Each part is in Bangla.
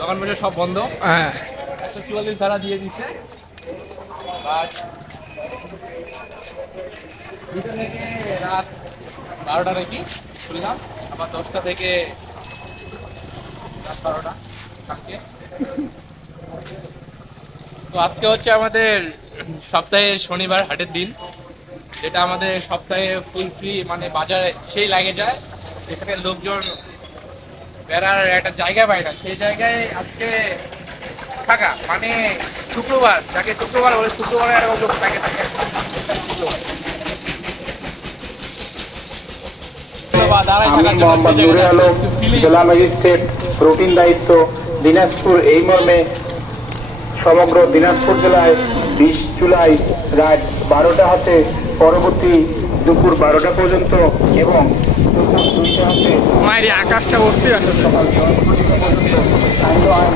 দোকান বসে সব বন্ধ। হ্যাঁ 144 ধারা দিয়ে দিচ্ছে। বাট দুটো থেকে রাত 12টা নাকি শুনলাম, আবার 10টা থেকে রাত 12টা কালকে। তো আজকে হচ্ছে আমাদের সপ্তাহের শনিবার হাটের দিন, যেটা আমাদের সপ্তাহে ফুল ফ্রি, মানে বাজারে সেই লাগে যায় যেখানে লোকজন বেড়ার একটা জায়গা পায় না, সেই জায়গায় আজকে থাকা মানে শুক্রবার, যাকে শুক্রবার বলে, শুক্রবারে এরকম লোক থাকে থাকে। আমি মোহাম্মদ নুরে আলম, জেলা ম্যাজিস্ট্রেট, রুটিন দায়িত্ব দিনাজপুর। এই মর্মে সমগ্র দিনাজপুর জেলায় 20 জুলাই রাত 12টা হতে পরবর্তী দুপুর 12টা পর্যন্ত এবং দুপুর 2টা হতে মায়ের আকাশটা অস্থির আছে। সকাল 6টা পর্যন্ত আইন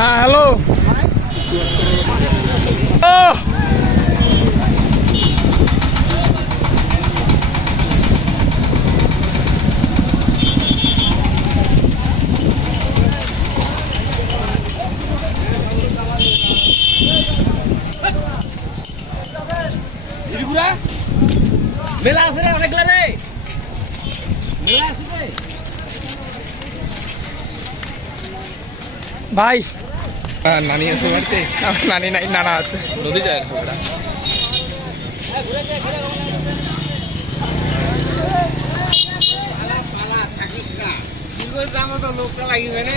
হ্যাঁ হ্যালো মেলা আছে রে, অনেক রে মেলা আছে রে ভাই। নানি আছে বাড়িতে? নানি নাই, নানা আছে। নদী যায় ওটা। পালা থাকিস না, লোকটা লাগিবে না।